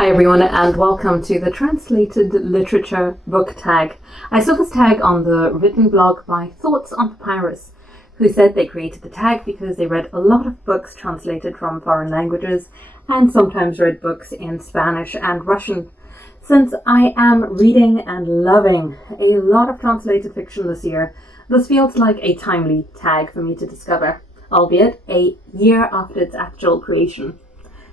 Hi everyone and welcome to the Translated Literature book tag. I saw this tag on the written blog by Thoughts on Papyrus, who said they created the tag because they read a lot of books translated from foreign languages and sometimes read books in Spanish and Russian. Since I am reading and loving a lot of translated fiction this year, this feels like a timely tag for me to discover, albeit a year after its actual creation.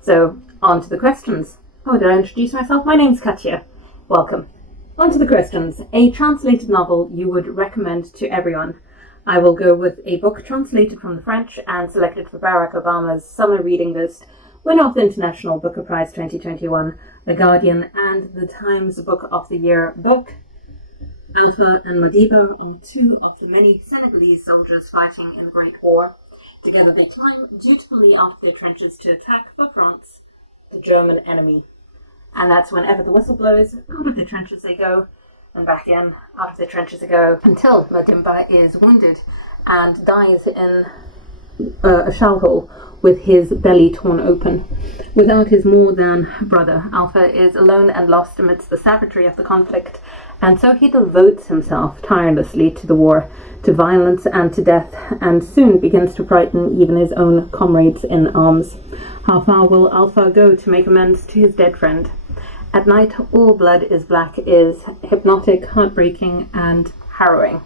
So, on to the questions. Oh, did I introduce myself? My name's Katya. Welcome. On to the questions. A translated novel you would recommend to everyone. I will go with a book translated from the French and selected for Barack Obama's summer reading list, winner of the International Booker Prize 2021, The Guardian and the Times Book of the Year book. Alpha and Madiba are two of the many Senegalese soldiers fighting in the Great War. Together they climb dutifully out of their trenches to attack for France, the German enemy. And that's whenever the whistle blows, out of the trenches they go, and back in, out of the trenches they go, until Madimba is wounded and dies in a shell hole with his belly torn open. Without his more than brother, Alpha is alone and lost amidst the savagery of the conflict, and so he devotes himself tirelessly to the war, to violence and to death, and soon begins to frighten even his own comrades in arms. How far will Alpha go to make amends to his dead friend? At Night, All Blood is Black is hypnotic, heartbreaking, and harrowing.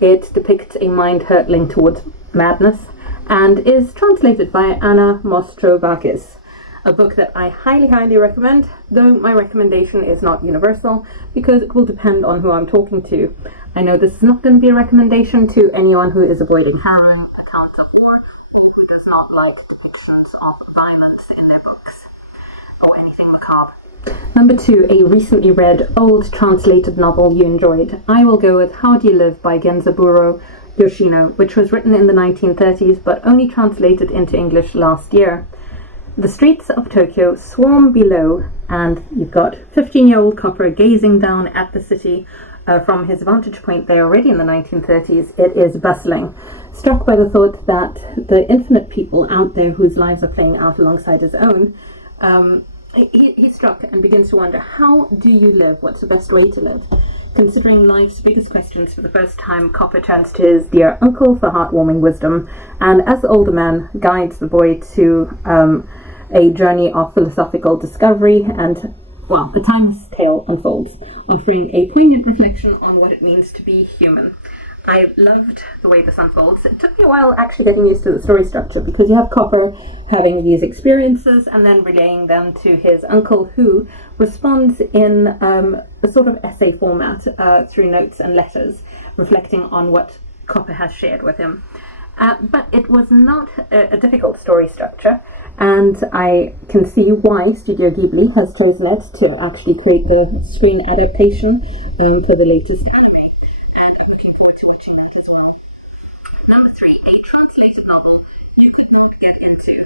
It depicts a mind hurtling towards madness and is translated by Anna Mostrovakis, a book that I highly recommend, though my recommendation is not universal because it will depend on who I'm talking to. I know this is not going to be a recommendation to anyone who is avoiding harrowing accounts of war, who does not like depictions of violence in their books, or anything macabre. Number 2, a recently read old translated novel you enjoyed. I will go with How Do You Live by Genzaburo Yoshino, which was written in the 1930s but only translated into English last year. The streets of Tokyo swarm below, and you've got 15-year-old copper gazing down at the city from his vantage point there already in the 1930s. It is bustling. Struck by the thought that the infinite people out there whose lives are playing out alongside his own, he's struck and begins to wonder, how do you live? What's the best way to live? Considering life's biggest questions for the first time, Copper turns to his dear uncle for heartwarming wisdom, and as the older man guides the boy to a journey of philosophical discovery, and, well, the timeless tale unfolds, offering a poignant reflection on what it means to be human. I loved the way this unfolds. It took me a while actually getting used to the story structure, because you have Copper having these experiences and then relaying them to his uncle, who responds in a sort of essay format through notes and letters, reflecting on what Copper has shared with him. But it was not a difficult story structure, and I can see why Studio Ghibli has chosen it to actually create the screen adaptation for the latest anime. And I'm looking forward to watching it as well. Number 3, a translated novel you could not get into.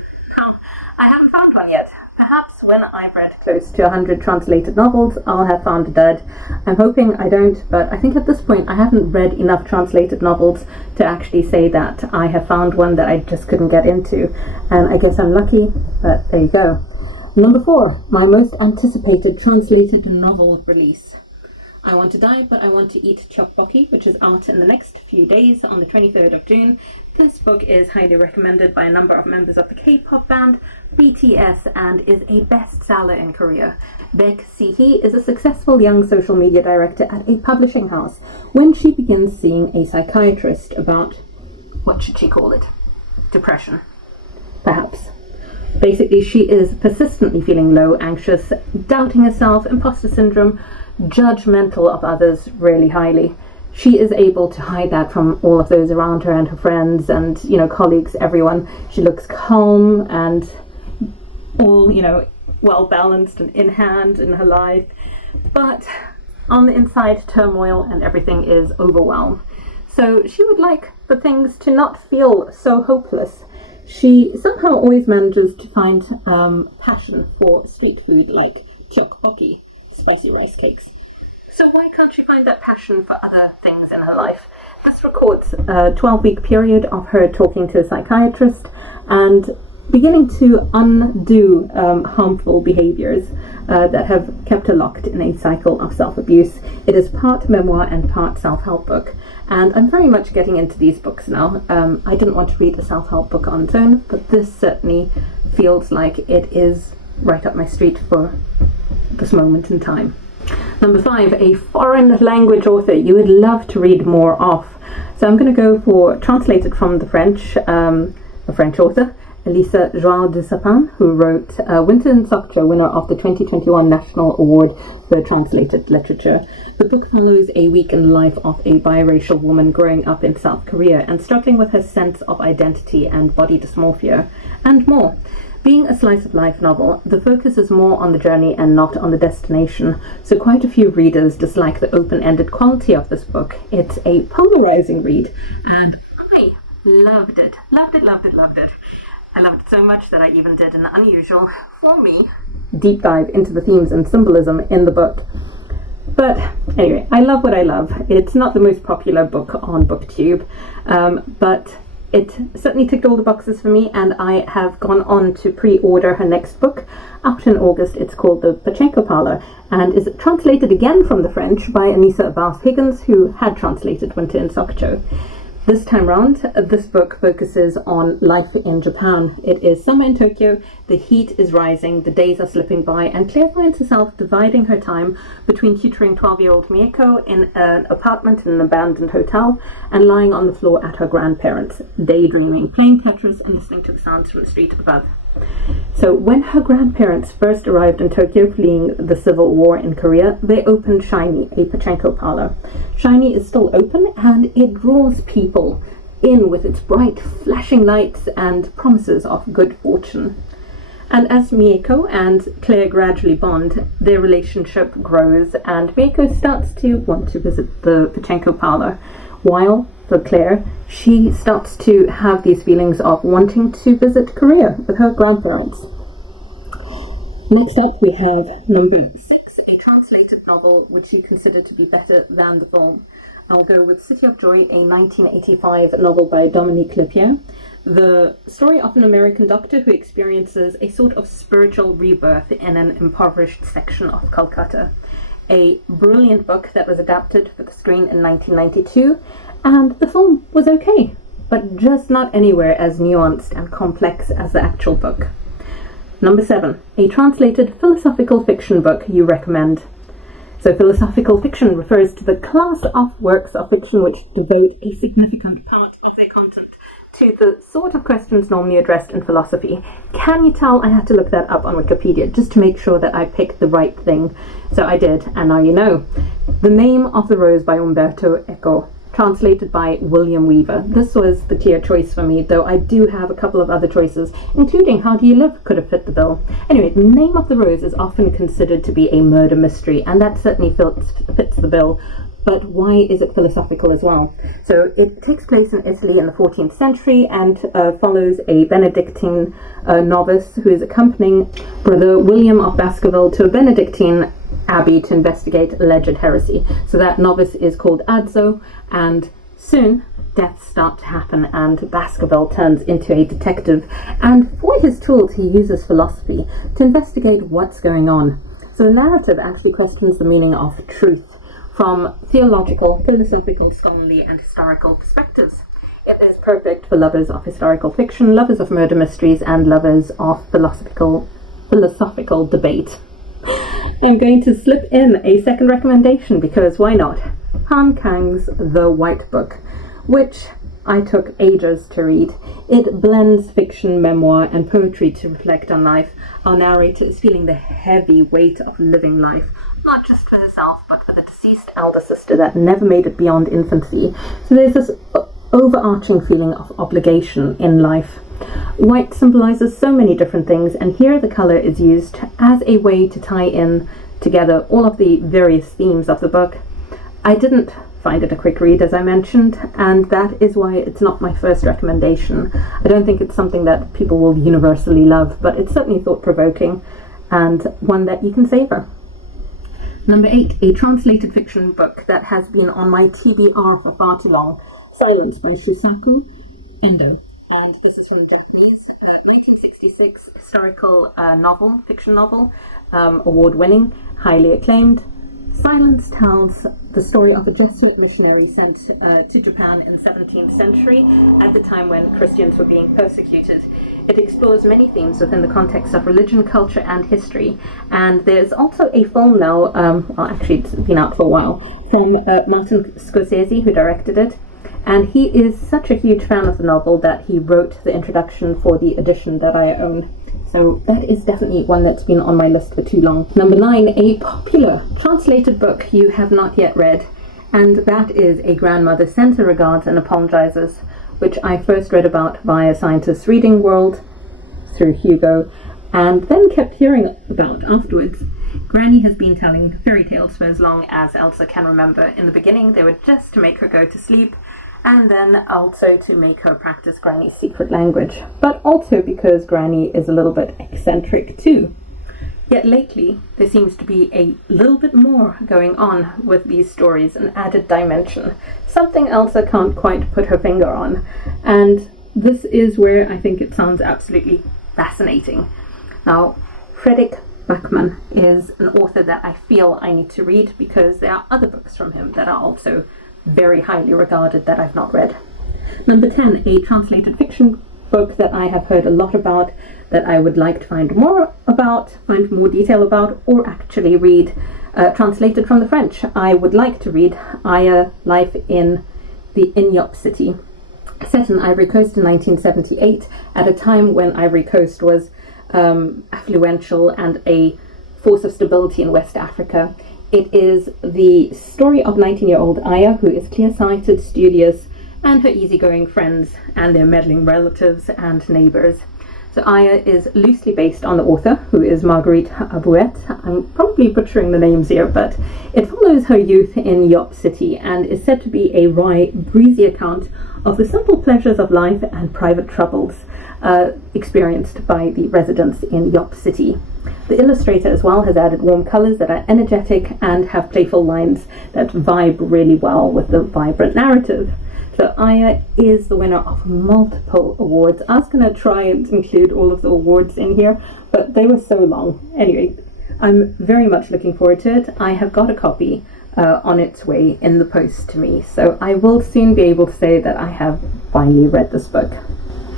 I haven't found one yet. Perhaps when I've read close to 100 translated novels, I'll have found a dud. I'm hoping I don't, but I think at this point I haven't read enough translated novels to actually say that I have found one that I just couldn't get into. And I guess I'm lucky, but there you go. Number 4, my most anticipated translated novel release. I Want to Die, But I Want to Eat Tteokbokki, which is out in the next few days on the 23rd of June. This book is highly recommended by a number of members of the K-pop band BTS and is a bestseller in Korea. Baek Si-hee is a successful young social media director at a publishing house when she begins seeing a psychiatrist about, what should she call it? Depression, perhaps. Basically, she is persistently feeling low, anxious, doubting herself, imposter syndrome, judgmental of others really highly. She is able to hide that from all of those around her and her friends and, colleagues, everyone. She looks calm and all, well balanced and in hand in her life. But on the inside, turmoil and everything is overwhelmed. So she would like the things to not feel so hopeless. She somehow always manages to find passion for street food like tteokbokki, spicy rice cakes. So why can't she find that passion for other things in her life? This records a 12-week period of her talking to a psychiatrist, and beginning to undo harmful behaviors that have kept her locked in a cycle of self-abuse. It is part memoir and part self-help book, and I'm very much getting into these books now. I didn't want to read a self-help book on its own, but this certainly feels like it is right up my street for this moment in time. Number 5, a foreign language author you would love to read more of. So I'm going to go for, translated from the French, a French author, Elisa Joao de Sapin, who wrote Winter in Soccer, winner of the 2021 National Award for Translated Literature. The book follows a week in the life of a biracial woman growing up in South Korea and struggling with her sense of identity and body dysmorphia, and more. Being a slice of life novel, the focus is more on the journey and not on the destination, so quite a few readers dislike the open-ended quality of this book. It's a polarizing read, and I loved it. Loved it. I loved it so much that I even did an unusual, for me, deep dive into the themes and symbolism in the book. But anyway, I love what I love. It's not the most popular book on BookTube, but it certainly ticked all the boxes for me, and I have gone on to pre-order her next book out in August. It's called The Pachenko Parlor and is translated again from the French by Anissa Abbas-Higgins, who had translated Winter in Sokcho. This time round, this book focuses on life in Japan. It is summer in Tokyo, the heat is rising, the days are slipping by, and Claire finds herself dividing her time between tutoring 12-year-old Mieko in an apartment in an abandoned hotel and lying on the floor at her grandparents', daydreaming, playing Tetris, and listening to the sounds from the street above. So when her grandparents first arrived in Tokyo fleeing the civil war in Korea, they opened Shiny, a Pachenko parlor. Shiny is still open and it draws people in with its bright flashing lights and promises of good fortune. And as Mieko and Claire gradually bond, their relationship grows and Mieko starts to want to visit the Pachenko parlor, while for Claire, she starts to have these feelings of wanting to visit Korea with her grandparents. Next up we have number 6, a translated novel which you consider to be better than the film. I'll go with City of Joy, a 1985 novel by Dominique Lepierre. The story of an American doctor who experiences a sort of spiritual rebirth in an impoverished section of Calcutta. A brilliant book that was adapted for the screen in 1992, and the film was okay, but just not anywhere as nuanced and complex as the actual book. Number 7, a translated philosophical fiction book you recommend. So philosophical fiction refers to the class of works of fiction which devote a significant part of their content to the sort of questions normally addressed in philosophy. Can you tell I had to look that up on Wikipedia just to make sure that I picked the right thing? So I did, and now you know. The Name of the Rose by Umberto Eco, translated by William Weaver. This was the clear choice for me, though I do have a couple of other choices, including How Do You Live could have fit the bill. Anyway, The Name of the Rose is often considered to be a murder mystery, and that certainly fits the bill. But why is it philosophical as well? So it takes place in Italy in the 14th century and follows a Benedictine novice who is accompanying Brother William of Baskerville to a Benedictine abbey to investigate alleged heresy. So that novice is called Adzo, and soon deaths start to happen and Baskerville turns into a detective, and for his tools he uses philosophy to investigate what's going on. So the narrative actually questions the meaning of truth from theological, philosophical, scholarly and historical perspectives. It is perfect for lovers of historical fiction, lovers of murder mysteries and lovers of philosophical debate. I'm going to slip in a second recommendation because why not? Han Kang's The White Book, which I took ages to read. It blends fiction, memoir and poetry to reflect on life. Our narrator is feeling the heavy weight of living life, not just for herself but for the deceased elder sister that never made it beyond infancy. So there's this overarching feeling of obligation in life. White symbolizes so many different things, and here the color is used as a way to tie in together all of the various themes of the book. I didn't find it a quick read, as I mentioned, and that is why it's not my first recommendation. I don't think it's something that people will universally love, but it's certainly thought-provoking and one that you can savor. Number 8, a translated fiction book that has been on my TBR for far too long, Silence by Shusaku Endo. and this is from the Japanese 1966 historical novel, fiction novel, award-winning, highly acclaimed. Silence tells the story of a Jesuit missionary sent to Japan in the 17th century at the time when Christians were being persecuted. It explores many themes within the context of religion, culture, and history. And there's also a film now, well, actually it's been out for a while, from Martin Scorsese, who directed it. And he is such a huge fan of the novel that he wrote the introduction for the edition that I own. So that is definitely one that's been on my list for too long. Number 9, a popular translated book you have not yet read, and that is A Grandmother Sends Her Regards and Apologizes, which I first read about via Scientist's Reading World through Hugo, and then kept hearing about afterwards. Granny has been telling fairy tales for as long as Elsa can remember. In the beginning, they were just to make her go to sleep, and then also to make her practice Granny's secret language, but also because Granny is a little bit eccentric too. Yet lately, there seems to be a little bit more going on with these stories, an added dimension, something Elsa can't quite put her finger on, and this is where I think it sounds absolutely fascinating. Now, Fredrik Backman is an author that I feel I need to read because there are other books from him that are also very highly regarded that I've not read. Number 10, a translated fiction book that I have heard a lot about, that I would like to find more detail about, or actually read, translated from the French. I would like to read Aya, Life in the Inyop City, set in Ivory Coast in 1978, at a time when Ivory Coast was affluential and a force of stability in West Africa. It is the story of 19-year-old Aya, who is clear-sighted, studious, and her easygoing friends and their meddling relatives and neighbors. So Aya is loosely based on the author, who is Marguerite Abouet. I'm probably butchering the names here, but it follows her youth in Yop City and is said to be a wry, breezy account of the simple pleasures of life and private troubles experienced by the residents in Yop City. The illustrator as well has added warm colours that are energetic and have playful lines that vibe really well with the vibrant narrative. So Aya is the winner of multiple awards. I was going to try and include all of the awards in here, but they were so long. Anyway, I'm very much looking forward to it. I have got a copy on its way in the post to me, so I will soon be able to say that I have finally read this book.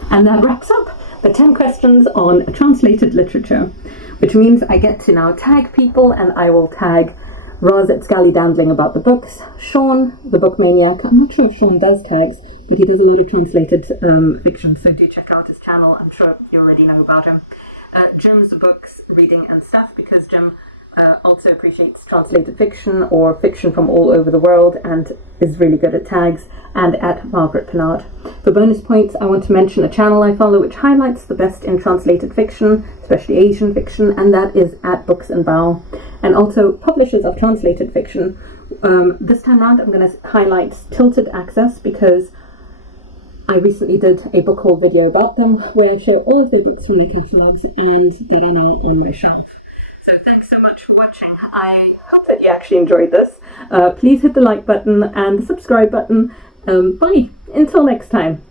And that wraps up the 10 questions on translated literature, which means I get to now tag people, and I will tag Roz at Scally Dandling about the books, Sean, the book maniac. I'm not sure if Sean does tags, but he does a lot of translated fiction, so do check out his channel. I'm sure you already know about him. Jim's books, reading and stuff, because Jim also appreciates translated fiction or fiction from all over the world and is really good at tags, and at Margaret Pinard. For bonus points, I want to mention a channel I follow which highlights the best in translated fiction, especially Asian fiction, and that is at Books and Bow, and also publishers of translated fiction. This time around I'm going to highlight Tilted Access, because I recently did a book haul video about them where I share all of their books from their catalogues and that are now on my shelf. So thanks so much for watching. I hope that you actually enjoyed this. Please hit the like button and the subscribe button. Bye. Until next time.